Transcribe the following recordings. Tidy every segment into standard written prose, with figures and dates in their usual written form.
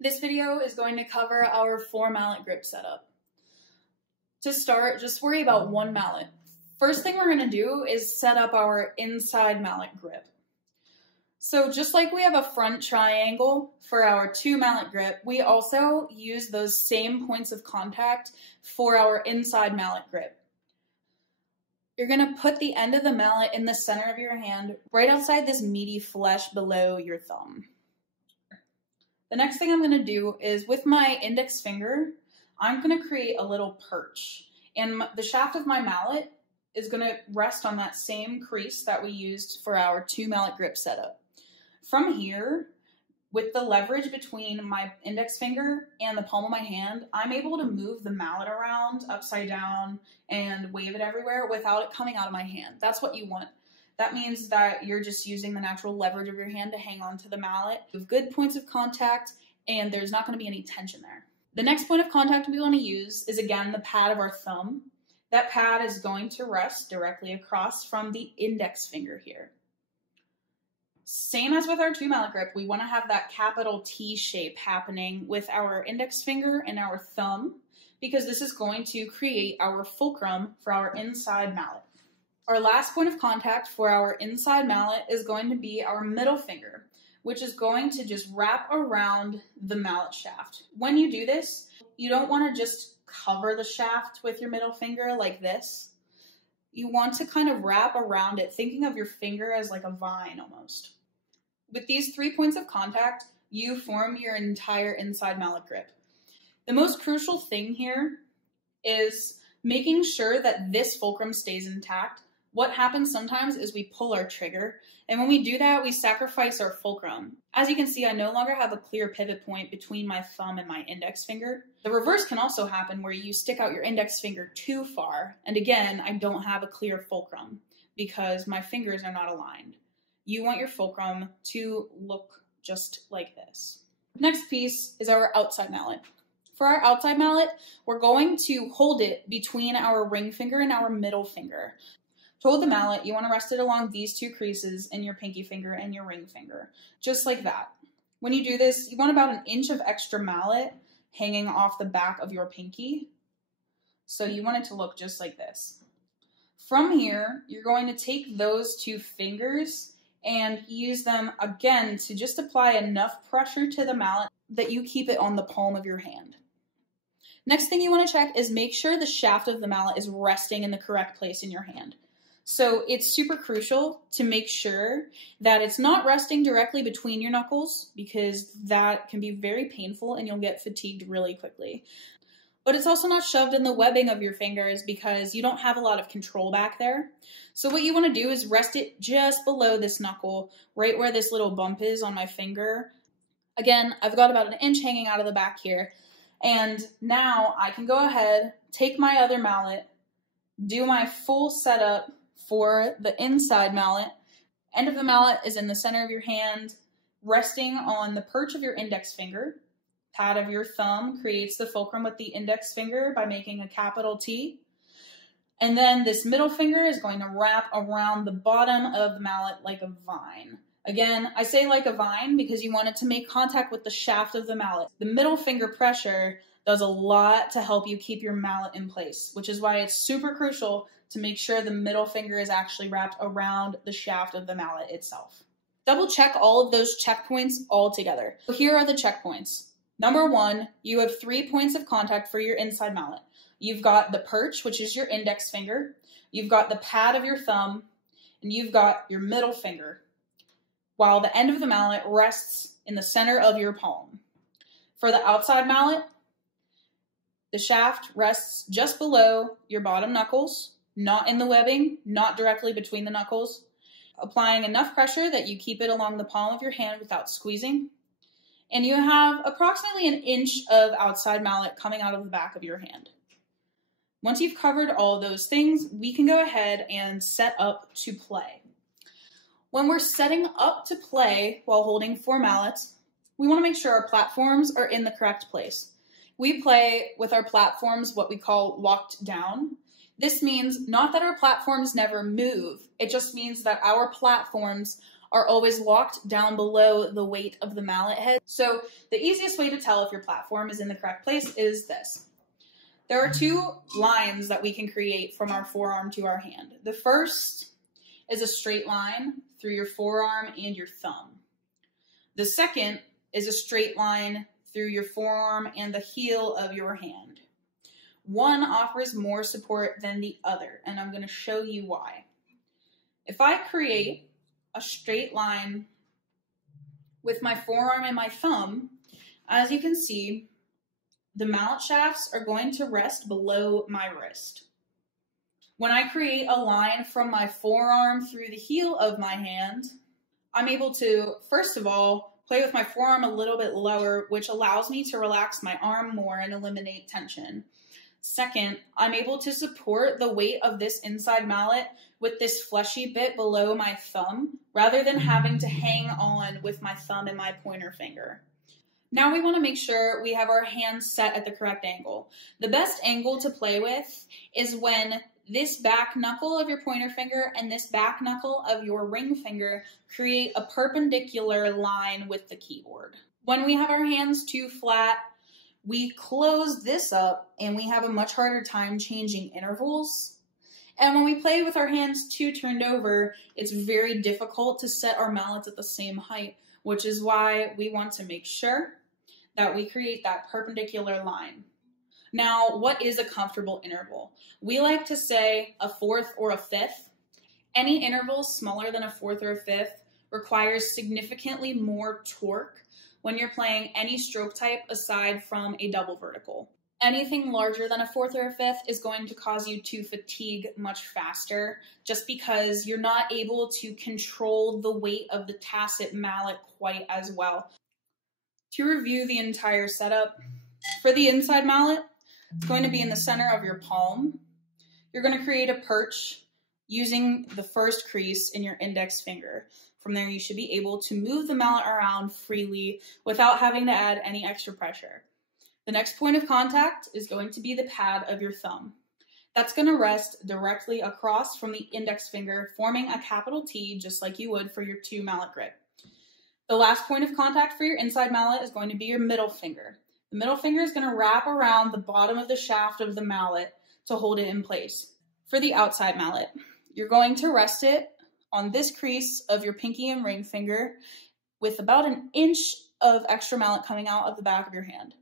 This video is going to cover our 4 mallet grip setup. To start, just worry about one mallet. First thing we're going to do is set up our inside mallet grip. So just like we have a front triangle for our 2 mallet grip, we also use those same points of contact for our inside mallet grip. You're going to put the end of the mallet in the center of your hand, right outside this meaty flesh below your thumb. The next thing I'm going to do is with my index finger, I'm going to create a little perch. And the shaft of my mallet is going to rest on that same crease that we used for our 2 mallet grip setup. From here, with the leverage between my index finger and the palm of my hand, I'm able to move the mallet around upside down and wave it everywhere without it coming out of my hand. That's what you want. That means that you're just using the natural leverage of your hand to hang on to the mallet. You have good points of contact, and there's not going to be any tension there. The next point of contact we want to use is, again, the pad of our thumb. That pad is going to rest directly across from the index finger here. Same as with our 2 mallet grip, we want to have that capital T shape happening with our index finger and our thumb, because this is going to create our fulcrum for our inside mallet. Our last point of contact for our inside mallet is going to be our middle finger, which is going to just wrap around the mallet shaft. When you do this, you don't want to just cover the shaft with your middle finger like this. You want to kind of wrap around it, thinking of your finger as like a vine almost. With these 3 points of contact, you form your entire inside mallet grip. The most crucial thing here is making sure that this fulcrum stays intact. What happens sometimes is we pull our trigger, and when we do that, we sacrifice our fulcrum. As you can see, I no longer have a clear pivot point between my thumb and my index finger. The reverse can also happen where you stick out your index finger too far, and again, I don't have a clear fulcrum because my fingers are not aligned. You want your fulcrum to look just like this. Next piece is our outside mallet. For our outside mallet, we're going to hold it between our ring finger and our middle finger. To hold the mallet, you want to rest it along these 2 creases in your pinky finger and your ring finger, just like that. When you do this, you want about 1 inch of extra mallet hanging off the back of your pinky. So you want it to look just like this. From here, you're going to take those 2 fingers and use them again to just apply enough pressure to the mallet that you keep it on the palm of your hand. Next thing you want to check is make sure the shaft of the mallet is resting in the correct place in your hand. So it's super crucial to make sure that it's not resting directly between your knuckles, because that can be very painful and you'll get fatigued really quickly. But it's also not shoved in the webbing of your fingers because you don't have a lot of control back there. So what you want to do is rest it just below this knuckle, right where this little bump is on my finger. Again, I've got about 1 inch hanging out of the back here. And now I can go ahead, take my other mallet, do my full setup for the inside mallet. End of the mallet is in the center of your hand, resting on the perch of your index finger. Pad of your thumb creates the fulcrum with the index finger by making a capital T. And then this middle finger is going to wrap around the bottom of the mallet like a vine. Again, I say like a vine because you want it to make contact with the shaft of the mallet. The middle finger pressure does a lot to help you keep your mallet in place, which is why it's super crucial to make sure the middle finger is actually wrapped around the shaft of the mallet itself. Double check all of those checkpoints all together. So here are the checkpoints. Number 1, you have 3 points of contact for your inside mallet. You've got the perch, which is your index finger. You've got the pad of your thumb, and you've got your middle finger, while the end of the mallet rests in the center of your palm. For the outside mallet, the shaft rests just below your bottom knuckles, not in the webbing, not directly between the knuckles, applying enough pressure that you keep it along the palm of your hand without squeezing. And you have approximately 1 inch of outside mallet coming out of the back of your hand. Once you've covered all those things, we can go ahead and set up to play. When we're setting up to play while holding 4 mallets, we want to make sure our platforms are in the correct place. We play with our platforms what we call locked down. This means not that our platforms never move, it just means that our platforms are always locked down below the weight of the mallet head. So the easiest way to tell if your platform is in the correct place is this. There are two lines that we can create from our forearm to our hand. The first is a straight line through your forearm and your thumb. The second is a straight line through your forearm and the heel of your hand. One offers more support than the other, and I'm going to show you why. If I create a straight line with my forearm and my thumb, as you can see, the mallet shafts are going to rest below my wrist. When I create a line from my forearm through the heel of my hand, I'm able to, first of all, play with my forearm a little bit lower, which allows me to relax my arm more and eliminate tension. Second, I'm able to support the weight of this inside mallet with this fleshy bit below my thumb, rather than having to hang on with my thumb and my pointer finger. Now we want to make sure we have our hands set at the correct angle. The best angle to play with is when this back knuckle of your pointer finger and this back knuckle of your ring finger create a perpendicular line with the keyboard. When we have our hands too flat, we close this up and we have a much harder time changing intervals. And when we play with our hands too turned over, it's very difficult to set our mallets at the same height, which is why we want to make sure that we create that perpendicular line. Now, what is a comfortable interval? We like to say a fourth or a fifth. Any interval smaller than a fourth or a fifth requires significantly more torque when you're playing any stroke type aside from a double vertical. Anything larger than a fourth or a fifth is going to cause you to fatigue much faster, just because you're not able to control the weight of the tacet mallet quite as well. To review the entire setup, for the inside mallet, it's going to be in the center of your palm. You're going to create a perch using the first crease in your index finger. From there, you should be able to move the mallet around freely without having to add any extra pressure. The next point of contact is going to be the pad of your thumb. That's going to rest directly across from the index finger, forming a capital T, just like you would for your two mallet grip. The last point of contact for your inside mallet is going to be your middle finger. The middle finger is going to wrap around the bottom of the shaft of the mallet to hold it in place. For the outside mallet, you're going to rest it on this crease of your pinky and ring finger with about an inch of extra mallet coming out of the back of your hand.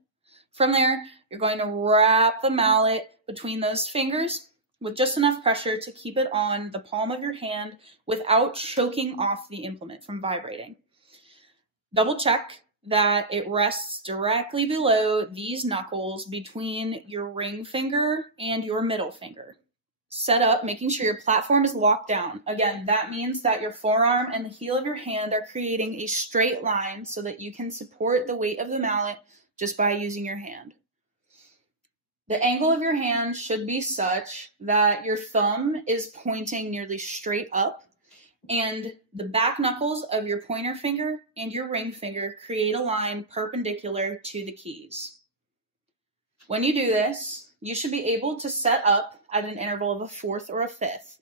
From there, you're going to wrap the mallet between those fingers with just enough pressure to keep it on the palm of your hand without choking off the implement from vibrating. Double check that it rests directly below these knuckles between your ring finger and your middle finger. Set up, making sure your platform is locked down. Again, that means that your forearm and the heel of your hand are creating a straight line so that you can support the weight of the mallet just by using your hand. The angle of your hand should be such that your thumb is pointing nearly straight up, and the back knuckles of your pointer finger and your ring finger create a line perpendicular to the keys. When you do this, you should be able to set up at an interval of a fourth or a fifth.